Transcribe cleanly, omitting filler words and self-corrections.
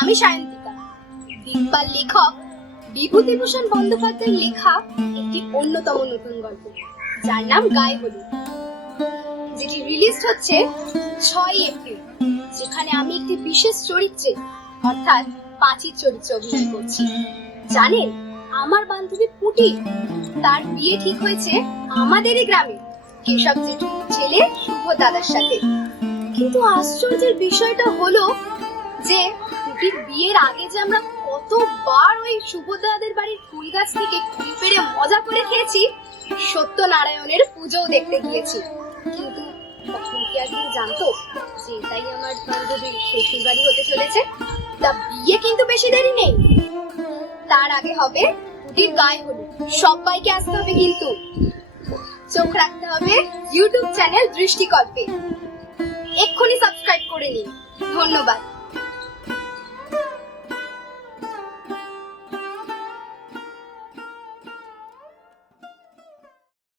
আমি সায়ন্তিকা। দিকপাল লেখক বিভূতিভূষণ বন্দ্যোপাধ্যায়ের লেখা একটি অন্যতম নতুন গল্প, যার নাম গায়ে হলুদ, যেটি রিলিজ হচ্ছে 6 এপ্রিল, যেখানে আমি একটি বিশেষ চরিত্রে অর্থাৎ পাঁচির চরিত্রে অভিনয় করছি। জানেন, আমার বান্ধবী পুটি, তার বিয়ে ঠিক হয়েছে আমাদেরই গ্রামে কেশব জেঠুর ছেলে শুভ দাদার সাথে। কিন্তু আশ্চর্যের বিষয়টা হলো যে পুটির বিয়ের আগে যে আমরা কতবার ওই শুভদাদের বাড়ির ফুল গাছ থেকে কুল পেড়ে মজা করে খেয়েছি, সত্যনারায়ণের পুজোও দেখতে গিয়েছি। কিন্তু তখন কি আর কেউ জানতো যে এটাই আমার বান্ধবীর শ্বশুর বাড়ি হতে চলেছে? তা বিয়ে কিন্তু বেশি দেরি নেই, তার আগে হবে পুটির গায়ে হলুদ। সবাইকে আসতে হবে, কিন্তু চোখ রাখতে হবে ইউটিউব চ্যানেল দৃষ্টিকল্পে। এক্ষুনি সাবস্ক্রাইব করে নিন। ধন্যবাদ।